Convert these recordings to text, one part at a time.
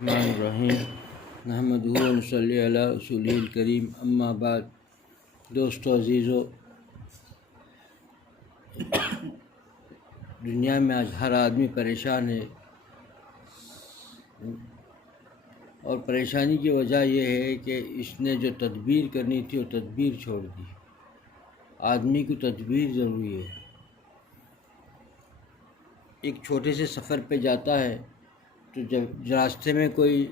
الرحمن الرحیم نحمدہ و نصلی علی رسولہ الکریم اما بعد۔ دوستو عزیزو، دنیا میں آج ہر آدمی پریشان ہے، اور پریشانی کی وجہ یہ ہے کہ اس نے جو تدبیر کرنی تھی وہ تدبیر چھوڑ دی۔ آدمی کو تدبیر ضروری ہے۔ ایک چھوٹے سے سفر پہ جاتا ہے تو جب راستے میں کوئی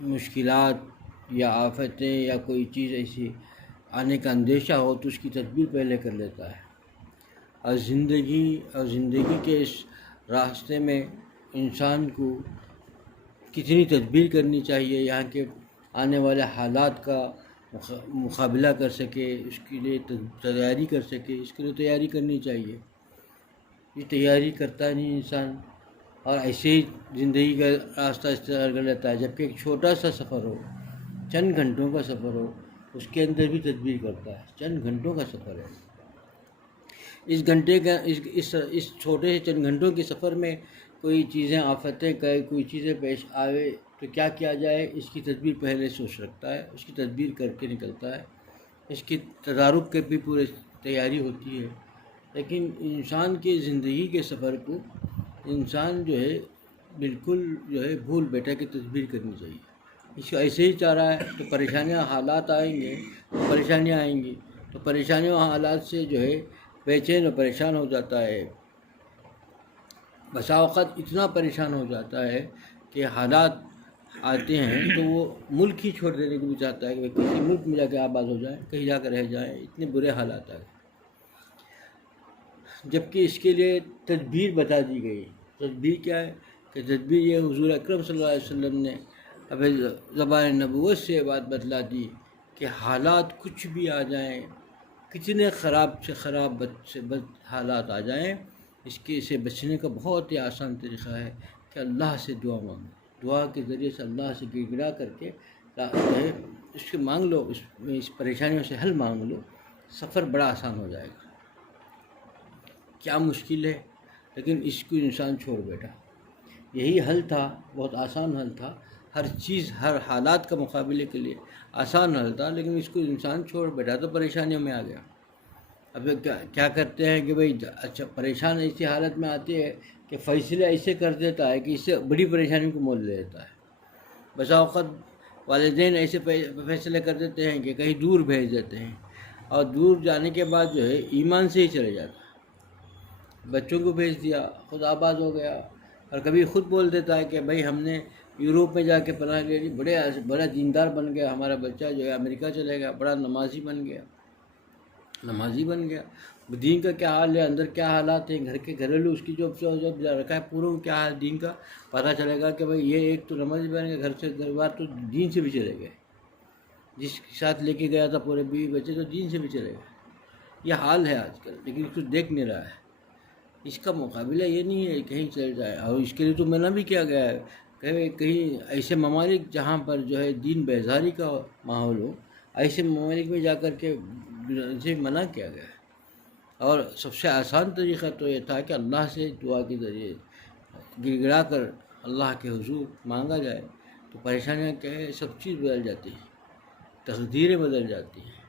مشکلات یا آفتیں یا کوئی چیز ایسی آنے کا اندیشہ ہو تو اس کی تدبیر پہلے کر لیتا ہے۔ اور زندگی کے اس راستے میں انسان کو کتنی تدبیر کرنی چاہیے یہاں کے آنے والے حالات کا مقابلہ کر سکے، اس کے لیے تیاری کر سکے، اس کے لیے تیاری کرنی چاہیے۔ یہ تیاری کرتا نہیں انسان، اور ایسے ہی زندگی کا راستہ استعمال کر لیتا ہے، جبکہ ایک چھوٹا سا سفر ہو، چند گھنٹوں کا سفر ہو، اس کے اندر بھی تدبیر کرتا ہے۔ چند گھنٹوں کا سفر ہے، اس گھنٹے کا اس چھوٹے سے چند گھنٹوں کے سفر میں کوئی چیزیں آفتیں کوئی چیزیں پیش آوے تو کیا کیا جائے، اس کی تدبیر پہلے سوچ رکھتا ہے، اس کی تدبیر کر کے نکلتا ہے، اس کی تدارک کے بھی پورے تیاری ہوتی ہے۔ لیکن انسان کی زندگی کے سفر کو انسان جو ہے بالکل جو ہے بھول بیٹھا کہ تدبیر کرنی چاہیے۔ اس کو ایسے ہی چاہ رہا ہے تو پریشانیاں حالات آئیں گے، تو پریشانیاں آئیں گی، تو پریشانیوں حالات سے جو ہے بے چین و پریشان ہو جاتا ہے۔ بسا اوقات اتنا پریشان ہو جاتا ہے کہ حالات آتے ہیں تو وہ ملک ہی چھوڑ دینے کو بھی چاہتا ہے کہ کسی ملک میں جا کے آباد ہو جائیں، کہیں جا کر رہ جائیں، اتنے برے حالات آ گئے۔ جبکہ اس کے لیے تدبیر بتا دی گئی۔ تدبیر کیا ہے کہ تدبیر یہ حضور اکرم صلی اللہ علیہ وسلم نے ابھی زبان نبوت سے بات بتلا دی کہ حالات کچھ بھی آ جائیں، کتنے خراب سے خراب بد سے بد حالات آ جائیں، سے بچنے کا بہت ہی آسان طریقہ ہے کہ اللہ سے دعا مانگو۔ دعا کے ذریعے سے اللہ سے گر گرا کر کے اس کے مانگ لو، اس پریشانیوں سے حل مانگ لو، سفر بڑا آسان ہو جائے گا۔ کیا مشکل ہے، لیکن اس کو انسان چھوڑ بیٹھا۔ یہی حل تھا، بہت آسان حل تھا، ہر چیز ہر حالات کا مقابلے کے لیے آسان حل تھا، لیکن اس کو انسان چھوڑ بیٹھا تو پریشانیوں میں آ گیا۔ اب کیا کرتے ہیں کہ بھئی اچھا پریشان ایسی حالت میں آتی ہے کہ فیصلے ایسے کر دیتا ہے کہ اس سے بڑی پریشانی کو مول لے لیتا ہے۔ بسا اوقات والدین ایسے فیصلے کر دیتے ہیں کہ کہیں دور بھیج دیتے ہیں، اور دور جانے کے بعد جو ہے ایمان سے ہی چلے جاتا ہے۔ بچوں کو بھیج دیا، خود آباد ہو گیا، اور کبھی خود بول دیتا ہے کہ بھئی ہم نے یوروپ میں جا کے پناہ لے لی، بڑا دیندار بن گیا ہمارا بچہ، جو ہے امریکہ چلے گیا، بڑا نمازی بن گیا۔ دین کا کیا حال ہے، اندر کیا حالات ہیں، گھر کے گھریلو اس کی جب رکھا ہے پوروں کیا حال دین کا پتہ چلے گا کہ بھئی یہ ایک تو نمازی بن گیا، گھر سے گھر بار تو دین سے بھی چلے گئے، جس کے ساتھ لے کے گیا تھا پورے بیوی بچے تو دین سے بھی چلے گئے۔ یہ حال ہے آج کل، لیکن اس کو دیکھ نہیں رہا ہے۔ اس کا مقابلہ یہ نہیں ہے کہیں چل جائے، اور اس کے لیے تو منع بھی کیا گیا ہے کہیں ایسے ممالک جہاں پر جو ہے دین بیزاری کا ماحول ہو، ایسے ممالک میں جا کر کے سے منع کیا گیا ہے۔ اور سب سے آسان طریقہ تو یہ تھا کہ اللہ سے دعا کے ذریعے گر گرا کر اللہ کے حضور مانگا جائے تو پریشانیاں کیا ہے، سب چیز بدل جاتی ہے، تقدیریں بدل جاتی ہیں،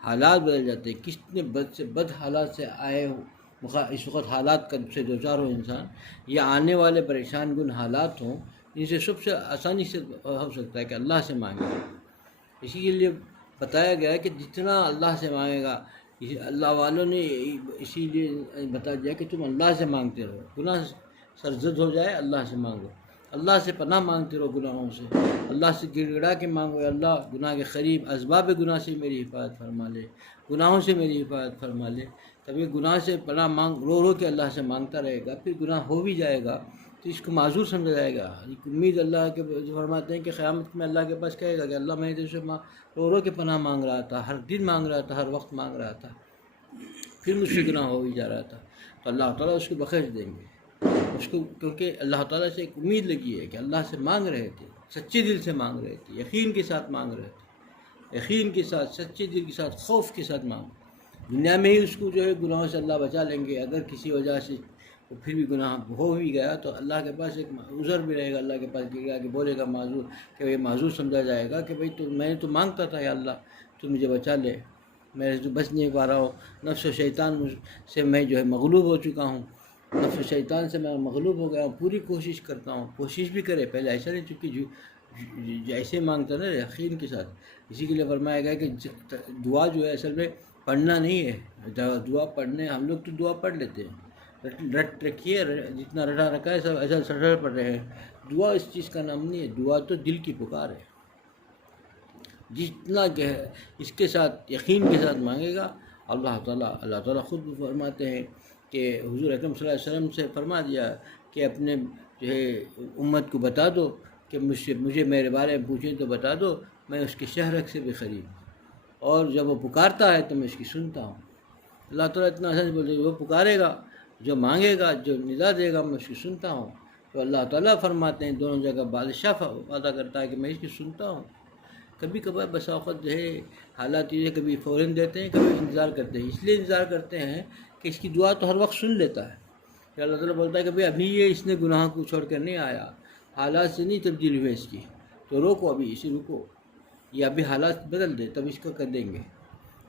حالات بدل جاتے ہیں۔ کتنے بد سے بد حالات سے آئے ہو اس وقت حالات کا سے دوچار ہو انسان، یا آنے والے پریشان کن حالات ہوں، ان سے سب سے آسانی سے ہو سکتا ہے کہ اللہ سے مانگے۔ اسی کے لیے بتایا گیا کہ جتنا اللہ سے مانگے گا، اللہ والوں نے اسی لیے بتا دیا کہ تم اللہ سے مانگتے رہو، گناہ سرزد ہو جائے اللہ سے مانگو، اللہ سے پناہ مانگتے رہو گناہوں سے، اللہ سے گڑ گڑا کے مانگو، اللہ گناہ کے قریب اسباب گناہ سے میری حفاظت فرما لے، گناہوں سے میری حفاظت فرما لے۔ تب یہ گناہ سے پناہ رو رو کے اللہ سے مانگتا رہے گا، پھر گناہ ہو بھی جائے گا تو اس کو معذور سمجھا جائے گا۔ ایک امید اللہ کے فرماتے ہیں کہ قیامت میں اللہ کے پاس کہے گا کہ اللہ میں تو سے رو رو کے پناہ مانگ رہا تھا، ہر دن مانگ رہا تھا، ہر وقت مانگ رہا تھا، پھر مجھ سے گناہ ہو ہی جا رہا تھا، تو اللہ تعالیٰ اس کو بخش دیں گے اس کو، کیونکہ اللہ تعالیٰ سے ایک امید لگی ہے کہ اللہ سے مانگ رہے تھے، سچے دل سے مانگ رہے تھے، یقین کے ساتھ مانگ رہے تھے، یقین کے ساتھ، سچے دل کے ساتھ، خوف کے ساتھ مانگ۔ دنیا میں ہی اس کو جو ہے گناہوں سے اللہ بچا لیں گے۔ اگر کسی وجہ سے تو پھر بھی گناہ ہو ہی گیا تو اللہ کے پاس ایک عذر بھی رہے گا، اللہ کے پاس گرے گا کہ بولے گا معذور، کہ یہ معذور سمجھا جائے گا کہ بھائی تو میں تو مانگتا تھا یا اللہ تو مجھے بچا لے، میں تو بچ نہیں پا رہا ہوں، نفس و شیطان سے میں جو ہے مغلوب ہو چکا ہوں، نفس و شیطان سے میں مغلوب ہو گیا ہوں، پوری کوشش کرتا ہوں، کوشش بھی کرے پہلے ایسا نہیں، چونکہ جیسے مانگتا نا یقین کے ساتھ، اسی کے لیے فرمایا گیا کہ دعا جو ہے اصل میں پڑھنا نہیں ہے، دعا پڑھنے ہم لوگ تو دعا پڑھ لیتے ہیں، رٹ رکھیے، جتنا رٹا رکھا ہے سب ایسا سٹر پڑھ رہے ہیں، دعا اس چیز کا نام نہیں ہے، دعا تو دل کی پکار ہے، جتنا کہ اس کے ساتھ یقین کے ساتھ مانگے گا اللہ تعالیٰ خود بھی فرماتے ہیں کہ حضور اکرم صلی اللہ علیہ وسلم سے فرما دیا کہ اپنے جو ہے امت کو بتا دو کہ مجھے میرے بارے میں پوچھیں تو بتا دو، میں اس کے شہرک سے بھی قریب ہوں، اور جب وہ پکارتا ہے تو میں اس کی سنتا ہوں۔ اللہ تعالیٰ اتنا آسان سے بولتے وہ پکارے گا، جو مانگے گا، جو ندا دے گا، میں اس کی سنتا ہوں۔ تو اللہ تعالیٰ فرماتے ہیں دونوں جگہ بادشاہ وعدہ کرتا ہے کہ میں اس کی سنتا ہوں۔ کبھی کبھار بس اوقات جو ہے حالات یہ کبھی فوراً دیتے ہیں، کبھی انتظار کرتے ہیں، اس لیے انتظار کرتے ہیں کہ اس کی دعا تو ہر وقت سن لیتا ہے، کہ اللہ تعالیٰ بولتا ہے کہ بھئی ابھی یہ اس نے گناہ کو چھوڑ کر نہیں آیا، حالات سے نہیں تبدیل ہوئے اس کی، تو روکو، ابھی اسے روکو، یا ابھی حالات بدل دے تب اس کو کر دیں گے،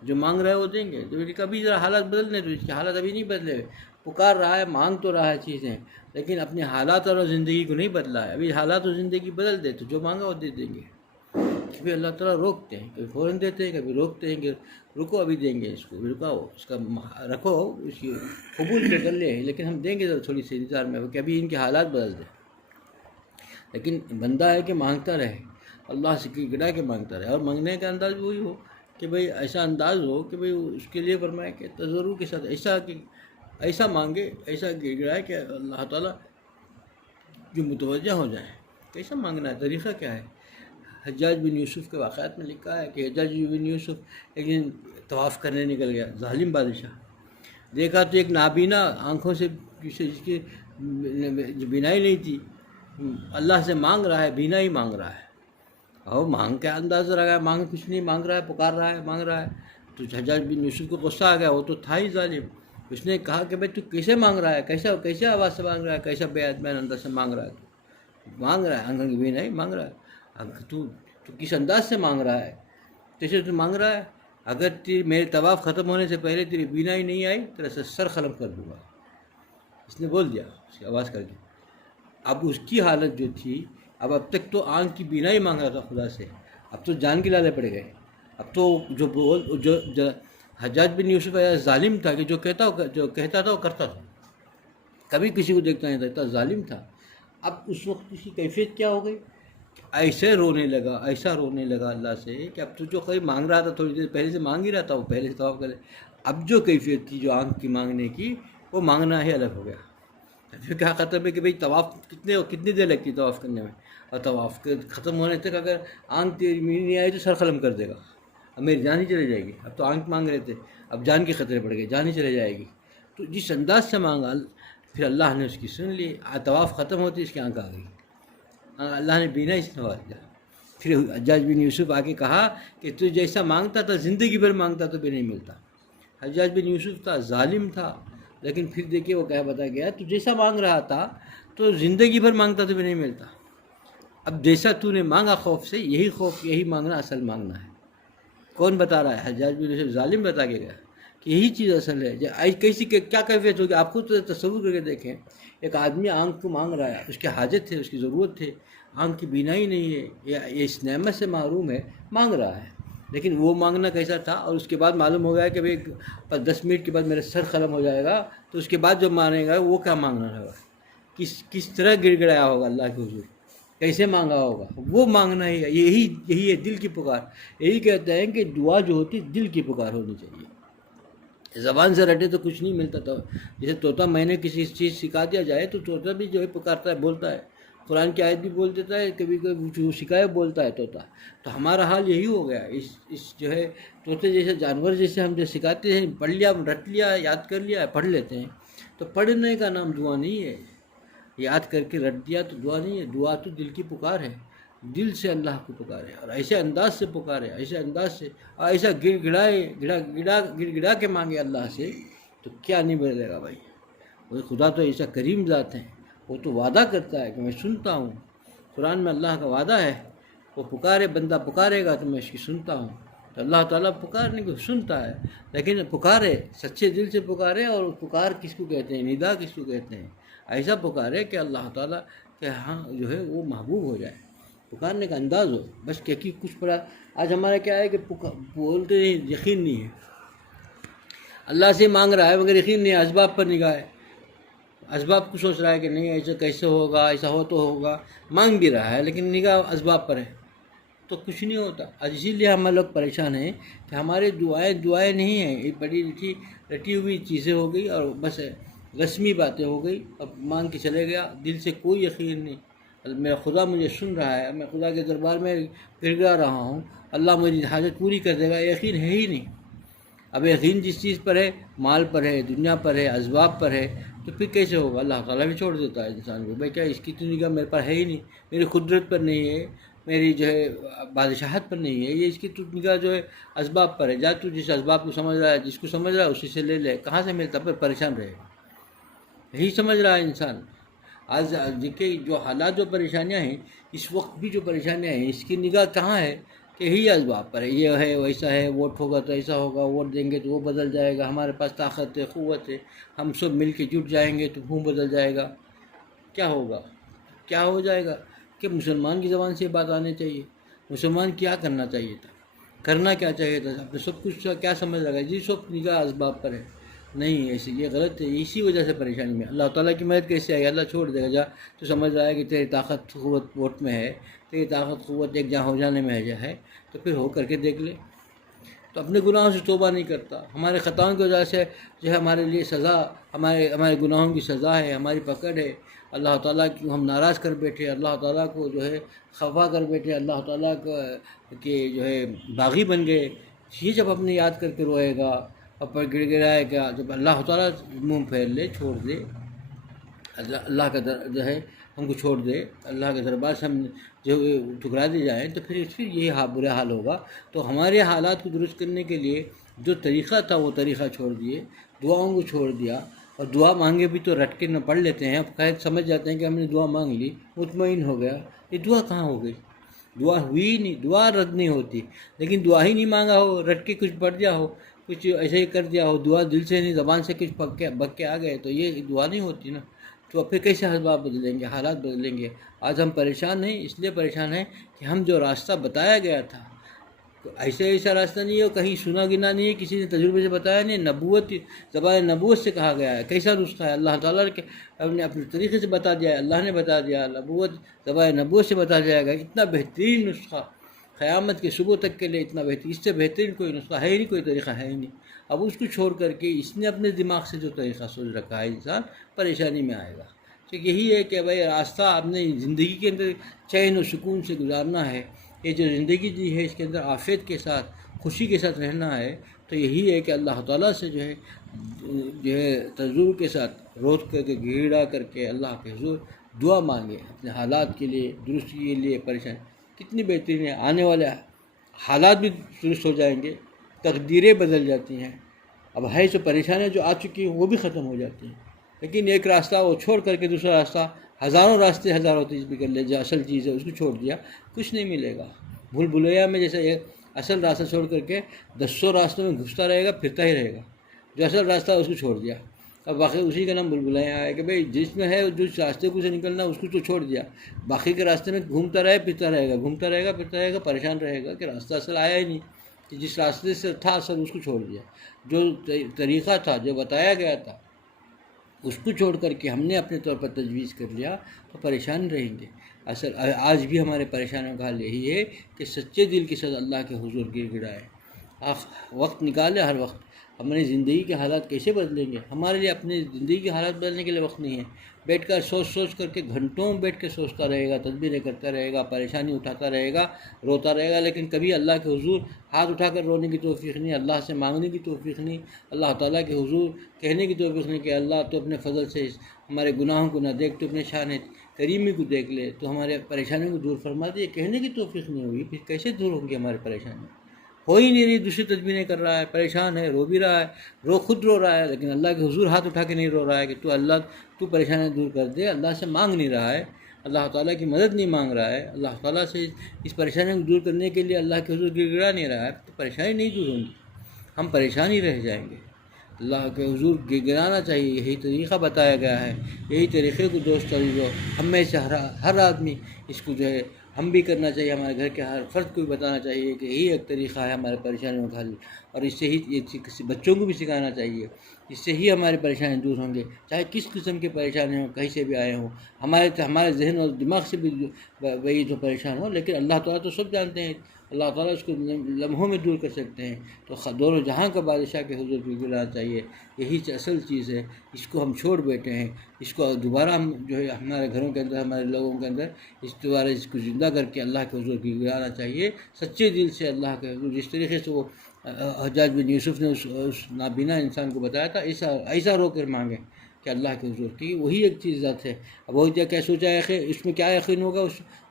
جو مانگ رہے وہ دیں گے۔ تو کبھی ذرا حالات بدلنے تو اس کے حالات ابھی نہیں بدلے ہوئے، پکار رہا ہے، مانگ تو رہا ہے چیزیں، لیکن اپنے حالات اور زندگی کو نہیں بدلا ہے، ابھی حالات اور زندگی بدل دے تو جو مانگا وہ دے دیں گے۔ کبھی اللہ تعالیٰ روکتے ہیں، کبھی فوراً دیتے ہیں، کبھی روکتے ہیں کہ رکو ابھی دیں گے، اس کو رکاؤ، اس کا رکھو، اس کی قبول کر لے، لیکن ہم دیں گے ذرا تھوڑی سی انتظار میں کہ ابھی ان کے حالات بدل دیں۔ لیکن بندہ ہے کہ مانگتا رہے، اللہ سے گڑا کے مانگتا رہے، اور مانگنے کا انداز وہی ہو کہ بھئی ایسا انداز ہو کہ بھئی اس کے لیے فرمائے کہ تضرع کے ساتھ ایسا مانگے، ایسا گڑائے کہ اللہ تعالیٰ جو متوجہ ہو جائے۔ کیسا مانگنا ہے، طریقہ کیا ہے؟ حجاج بن یوسف کے واقعات میں لکھا ہے کہ حجاج بن یوسف ایک دن طواف کرنے نکل گیا، ظالم بادشاہ، دیکھا تو ایک نابینا آنکھوں سے جس کی بینائی نہیں تھی، اللہ سے مانگ رہا ہے، بینا ہی مانگ رہا ہے، اور مانگ کے انداز رہا ہے، مانگ کچھ نہیں، مانگ رہا ہے، پکار رہا ہے، مانگ رہا ہے۔ تو حجاج بن یوسف کو غصہ آ گیا، وہ تو تھا ہی ظالم، اس نے کہا کہ بھائی تو کیسے مانگ رہا ہے، کیسے آواز سے مانگ رہا ہے، کیسا بے اطمینان اندر سے مانگ رہا ہے، تو مانگ رہا ہے، آنکھوں کی بینائی مانگ رہا ہے، تو کس انداز سے مانگ رہا ہے، جیسے تو مانگ رہا ہے اگر میرے طواف ختم ہونے سے پہلے تیری بینائی نہیں آئی تیرا سر قلم کر دوں گا، اس نے بول دیا اس کی آواز کر کے۔ اب اس کی حالت جو تھی، اب تک تو آنکھ کی بینائی مانگ رہا تھا خدا سے، اب تو جان کے لالے پڑ گئے، اب تو جو حجاج بن یوسف ظالم تھا کہ جو کہتا تھا وہ کرتا تھا، کبھی کسی کو دیکھتا نہیں تھا، اتنا ظالم تھا۔ اب اس وقت اس کی کیفیت کیا ہو گئی، ایسا رونے لگا اللہ سے کہ اب تو جو قریب مانگ رہا تھا، تھوڑی دیر پہلے سے مانگ ہی رہا تھا، وہ پہلے سے طواف کرے، اب جو کیفیت تھی جو آنکھ کی مانگنے کی، وہ مانگنا ہی الگ ہو گیا۔ پھر کیا ختم ہے کہ بھئی طواف کتنی دیر لگتی ہے طواف کرنے میں، اور طواف ختم ہونے تک اگر آنکھ تیری نہیں آئی تو سر قلم کر دے گا، اب میری جان ہی چلے جائے گی، اب تو آنکھ مانگ رہے تھے، اب جان کے خطرے پڑ گئے، جان ہی چلے جائے گی۔ تو جس انداز سے مانگا پھر اللہ نے اس کی سن لی، طواف ختم ہوتی اس کی آنکھ آ گئی، اللہ نے بینا اس نواز دیا۔ پھر حجاج بن یوسف آگے کہا کہ تو جیسا مانگتا تھا زندگی بھر مانگتا تو بھی نہیں ملتا۔ حجاج بن یوسف تھا، ظالم تھا، لیکن پھر دیکھیے وہ کیا بتا گیا، تو جیسا مانگ رہا تھا تو زندگی بھر مانگتا تو بھی نہیں ملتا، اب جیسا تو نے مانگا خوف سے، یہی مانگنا اصل مانگنا ہے۔ کون بتا رہا ہے؟ حجاج بن یوسف ظالم بتا کے گیا کہ یہی چیز اصل ہے۔ کیسی کیا کیفیت ہوگی آپ خود تصور کر کے دیکھیں، ایک آدمی آنکھ کو مانگ رہا ہے، اس کے حاجت ہے، اس کی ضرورت ہے، آنکھ کی بینائی نہیں ہے، یہ اس نعمت سے محروم ہے، مانگ رہا ہے، لیکن وہ مانگنا کیسا تھا، اور اس کے بعد معلوم ہو گیا کہ بھئی 10 منٹ کے بعد میرا سر قلم ہو جائے گا، تو اس کے بعد جو مانگے گا وہ کیا مانگنا ہوگا، کس طرح گڑ گڑایا ہوگا اللہ کے حضور، کیسے مانگا ہوگا، وہ مانگنا ہی ہے، یہی ہے دل کی پکار۔ یہی کہتے ہیں کہ دعا جو ہوتی دل کی پکار ہونی چاہیے، زبان سے رٹے تو کچھ نہیں ملتا تھا۔ جیسے طوطا میں نے کسی چیز سکھا دیا جائے تو طوطا بھی جو ہے پکارتا ہے، بولتا ہے، قرآن کی آیت بھی بول دیتا ہے، کبھی کبھی سکھائے بولتا ہے طوطا۔ تو ہمارا حال یہی ہو گیا، اس جو ہے طوطے جیسے جانور جیسے ہم جو سکھاتے ہیں، پڑھ لیا، رٹ لیا، یاد کر لیا، پڑھ لیتے ہیں، تو پڑھنے کا نام دعا نہیں ہے، یاد کر کے رٹ دیا تو دعا نہیں ہے، دعا تو دل کی پکار ہے، دل سے اللہ کو پکارے، اور ایسے انداز سے پکارے، ایسے انداز سے، اور ایسا گڑ گڑا کے مانگے اللہ سے، تو کیا نہیں ملے گا بھائی، وہ خدا تو ایسا کریم ذات ہے، وہ تو وعدہ کرتا ہے کہ میں سنتا ہوں۔ قرآن میں اللہ کا وعدہ ہے، وہ پکارے، بندہ پکارے گا تو میں اس کی سنتا ہوں۔ تو اللہ تعالیٰ پکارنے کو سنتا ہے، لیکن پکارے، سچے دل سے پکارے، اور پکار کس کو کہتے ہیں، ندا کس کو کہتے ہیں، ایسا پکارے کہ اللہ تعالیٰ کے ہاں جو ہے وہ محبوب ہو جائے، پکارنے کا انداز ہو۔ بس کہ کچھ پڑا آج ہمارا کیا ہے کہ بولتے نہیں، یقین نہیں ہے، اللہ سے مانگ رہا ہے مگر یقین نہیں ہے، اسباب پر نگاہ ہے، اسباب کو سوچ رہا ہے کہ نہیں ایسا کیسے ہوگا، ایسا ہو تو ہوگا، مانگ بھی رہا ہے لیکن نگاہ اسباب پر ہے تو کچھ نہیں ہوتا۔ اور اسی لیے ہم لوگ پریشان ہیں کہ ہمارے دعائیں نہیں ہیں، یہ پڑھی لکھی رٹی ہوئی چیزیں ہو گئی، اور بس رسمی باتیں ہو گئی، اب مانگ کے چلے گیا، دل سے کوئی یقین نہیں۔ میرا خدا مجھے سن رہا ہے، میں خدا کے دربار میں گر گا رہا ہوں، اللہ میری حاجت پوری کر دے گا، یقین ہے ہی نہیں۔ اب یقین جس چیز پر ہے، مال پر ہے، دنیا پر ہے، اسباب پر ہے، تو پھر کیسے ہوگا؟ اللہ تعالیٰ بھی چھوڑ دیتا ہے انسان کو، بھائی کیا اس کی تو نگاہ میرے پر ہے ہی نہیں، میری قدرت پر نہیں ہے، میری جو ہے بادشاہت پر نہیں ہے، یہ اس کی تو نگاہ جو ہے اسباب پر ہے، جا تو جس اسباب کو سمجھ رہا ہے، جس کو سمجھ رہا ہے اسی سے لے لے، کہاں سے ملتا؟ پھر پریشان رہے گا، یہی سمجھ رہا ہے انسان۔ آج دیکھیے جو حالات، جو پریشانیاں ہیں، اس وقت بھی جو پریشانیاں ہیں، اس کی نگاہ کہاں ہے؟ کہ یہی اسباب پر ہے، یہ ہے ویسا ہے، ووٹ ہوگا تو ایسا ہوگا، ووٹ دیں گے تو وہ بدل جائے گا، ہمارے پاس طاقت ہے، قوت ہے، ہم سب مل کے جٹ جائیں گے تو وہ بدل جائے گا۔ کیا ہوگا؟ کیا ہو جائے گا؟ کہ مسلمان کی زبان سے بات آنی چاہیے، مسلمان کیا کرنا چاہیے تھا، کرنا کیا چاہیے تھا، اپنے سب کچھ کیا سمجھ رہا ہے، جی سب نگاہ اسباب پر ہے، نہیں ایسے، یہ غلط ہے، اسی وجہ سے پریشانی میں۔ اللہ تعالیٰ کی مدد کیسے آئی؟ اللہ چھوڑ دے گا، جا تو سمجھ رہا ہے کہ تیری طاقت قوت ووٹ میں ہے، تیری طاقت قوت ایک جہاں ہو جانے میں ہے، تو پھر ہو کر کے دیکھ لے۔ تو اپنے گناہوں سے توبہ نہیں کرتا، ہمارے خطاؤں کی وجہ سے جو ہے ہمارے لیے سزا، ہمارے گناہوں کی سزا ہے، ہماری پکڑ ہے، اللہ تعالیٰ کی ہم ناراض کر بیٹھے، اللہ تعالیٰ کو جو ہے خفا کر بیٹھے، اللہ تعالیٰ کے جو ہے باغی بن گئے۔ یہ جب اپنے یاد کر کے روئے گا، اور گڑ گڑائے گا، جب اللہ تعالیٰ منہ پھیر لے، چھوڑ دے، اللہ کا جو ہے ہم کو چھوڑ دے، اللہ کے دربار سے ہم جو ٹھکرا دی جائیں، تو پھر یہی برا حال ہوگا۔ تو ہمارے حالات کو درست کرنے کے لیے جو طریقہ تھا وہ طریقہ چھوڑ دیے، دعاؤں کو چھوڑ دیا، اور دعا مانگے بھی تو رٹ کے نہ پڑھ لیتے ہیں، اب قید سمجھ جاتے ہیں کہ ہم نے دعا مانگ لی، مطمئن ہو گیا، یہ دعا کہاں ہو گئی؟ دعا ہوئی ہی نہیں، دعا رد نہیں ہوتی، لیکن دعا ہی نہیں مانگا ہو، رٹ کے کچھ پڑھ دیا ہو، کچھ ایسے ہی کر دیا ہو، دعا دل سے نہیں، زبان سے کچھ بک کے آ گئے، تو یہ دعا نہیں ہوتی نا۔ تو پھر کیسے اسباب بدلیں گے، حالات بدلیں گے؟ آج ہم پریشان ہیں، اس لیے پریشان ہیں کہ ہم جو راستہ بتایا گیا تھا، ایسا راستہ نہیں ہے، کہیں سنا گنا نہیں ہے، کسی نے تجربے سے بتایا نہیں، نبوت، زبان نبوت سے کہا گیا ہے، کیسا نسخہ ہے، اللہ تعالیٰ کے نے اپنے طریقے سے بتا دیا ہے، اللہ نے بتا دیا، نبوت زبان نبوت سے بتا جائے گا، اتنا بہترین نسخہ قیامت کے صبح تک کے لیے، اتنا بہترین، اس سے بہترین کوئی نسخہ ہے ہی نہیں، کوئی طریقہ ہے ہی نہیں۔ اب اس کو چھوڑ کر کے اس نے اپنے دماغ سے جو طریقہ سوچ رکھا ہے، انسان پریشانی میں آئے گا۔ تو یہی ہے کہ بھائی راستہ آپ نے زندگی کے اندر چین و سکون سے گزارنا ہے، یہ جو زندگی دی ہے اس کے اندر عافیت کے ساتھ، خوشی کے ساتھ رہنا ہے، تو یہی ہے کہ اللہ تعالیٰ سے جو ہے تجربے کے ساتھ روز کر کے گھیڑا کر کے اللہ کے حضور دعا مانگے، اپنے حالات کے لیے، درستی کے لیے، پریشان کتنی بہترین ہے، آنے والے حالات بھی درست ہو جائیں گے، تقدیریں بدل جاتی ہیں، اب ہے جو پریشانیاں جو آ چکی ہیں وہ بھی ختم ہو جاتی ہیں، لیکن ایک راستہ وہ چھوڑ کر کے دوسرا راستہ، ہزاروں راستے ہزاروں چیز بھی کر لے، جو اصل چیز ہے اس کو چھوڑ دیا، کچھ نہیں ملے گا۔ بھول بھلیا میں جیسے ایک اصل راستہ چھوڑ کر کے 100 راستوں میں گھستا رہے گا، پھرتا ہی رہے گا، جو اصل راستہ ہے اس کو چھوڑ دیا، اب باقی اسی کا نام بھول بھلیا ہے کہ بھئی جس میں ہے جس راستے کو سے نکلنا اس کو تو چھوڑ دیا، باقی کے راستے میں گھومتا رہے، پھرتا رہے گا، گھومتا رہے گا، پھرتا رہے گا، پریشان رہے گا کہ راستہ اصل آیا ہی نہیں، کہ جس راستے سے تھا اصل اس کو چھوڑ دیا، جو طریقہ تھا، جو بتایا گیا تھا اس کو چھوڑ کر کے ہم نے اپنے طور پر تجویز کر لیا، تو پریشان رہیں گے۔ اصل آج بھی ہمارے پریشانوں کا حل یہی ہے کہ سچے دل کے ساتھ اللہ کے حضور گر گڑائے، وقت نکالے، ہر وقت ہماری زندگی کے حالات کیسے بدلیں گے؟ ہمارے لیے اپنی زندگی کے حالات بدلنے کے لیے وقت نہیں ہے، بیٹھ کر سوچ کر کے گھنٹوں بیٹھ کے سوچتا رہے گا، تدبیریں کرتا رہے گا، پریشانی اٹھاتا رہے گا، روتا رہے گا، لیکن کبھی اللہ کے حضور ہاتھ اٹھا کر رونے کی توفیق نہیں، اللہ سے مانگنے کی توفیق نہیں، اللہ تعالیٰ کے حضور کہنے کی توفیق نہیں کہ اللہ تو اپنے فضل سے ہمارے گناہوں کو نہ دیکھ، تو اپنے شان کریمی کو دیکھ لے، تو ہمارے پریشانیوں کو دور فرما دے، کہنے کی توفیق نہیں ہوگی، پھر کیسے دور ہوں گی ہماری پریشانی؟ ہو ہی نہیں رہی، دوسری تدبیریں کر رہا ہے، پریشان ہے، رو بھی رہا ہے، خود رو رہا ہے، لیکن اللہ کے حضور ہاتھ اٹھا کے نہیں رو رہا ہے کہ تو پریشانیاں دور کر دے، اللہ سے مانگ نہیں رہا ہے، اللہ تعالیٰ کی مدد نہیں مانگ رہا ہے، اللہ تعالیٰ سے اس پریشانی کو دور کرنے کے لیے اللہ کے حضور گر گڑا نہیں رہا ہے، تو پریشانی نہیں دور ہوگی، ہم پریشان ہی رہ جائیں گے۔ اللہ کے حضور گرانا چاہیے، یہی طریقہ بتایا گیا ہے، یہی طریقے کو دوست عزیزو ہم میں سے ہر آدمی اس کو جو ہے ہم بھی کرنا چاہیے، ہمارے گھر کے ہر فرد کو بھی بتانا چاہیے کہ یہی ایک طریقہ ہے ہمارے پریشانیوں کا حل، اور اس سے ہی یہ بچوں کو بھی سکھانا چاہیے، اس سے ہی ہماری پریشانیاں دور ہوں گے، چاہے کس قسم کی پریشانی ہوں، کہیں سے بھی آئے ہوں، ہمارے ذہن اور دماغ سے بھی وہی جو پریشان ہو، لیکن اللہ تعالیٰ تو سب جانتے ہیں، اللہ تعالیٰ اس کو لمحوں میں دور کر سکتے ہیں، تو دونوں جہاں کا بادشاہ کے حضور بھی گرانا چاہیے، یہی اصل چیز ہے، اس کو ہم چھوڑ بیٹھے ہیں، اس کو دوبارہ ہم جو ہے ہمارے گھروں کے اندر، ہمارے لوگوں کے اندر دوبارہ اس کو زندہ کر کے اللہ کے حضور کی گرانا چاہیے، سچے دل سے اللہ کے حضور، جس طریقے سے وہ حجاج بن یوسف نے اس نابینا انسان کو بتایا تھا، ایسا رو کر مانگے کہ اللہ کے حضور کی وہی ایک چیز ذات ہے۔ اب وہ کیا سوچا ہے کہ اس میں کیا یقین ہوگا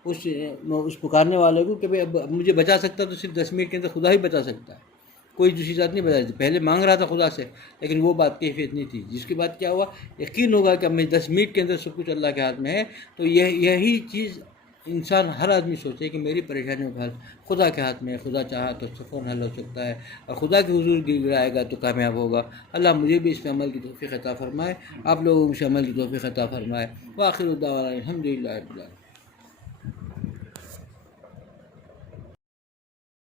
اس پکارنے والے کو کہ بھئی اب مجھے بچا سکتا تو صرف 10 منٹ کے اندر خدا ہی بچا سکتا ہے، کوئی دوسری ذات نہیں بچا سکتی، پہلے مانگ رہا تھا خدا سے، لیکن وہ بات کیفیت نہیں تھی، جس کے بعد کیا ہوا، یقین ہوگا کہ اب میں 10 منٹ کے اندر سب کچھ اللہ کے ہاتھ میں ہے، تو یہی چیز انسان ہر آدمی سوچے کہ میری پریشانیوں کا حل خدا کے ہاتھ میں ہے، خدا چاہا تو فوراً حل ہو سکتا ہے، اور خدا کے حضور گرائے گا تو کامیاب ہوگا۔ اللہ مجھے بھی اس میں عمل کی توفیق عطا فرمائے، آپ لوگوں کو اس عمل کی توفیق عطا فرمائے۔ وآخر دعوانا الحمدللہ رب العالمین۔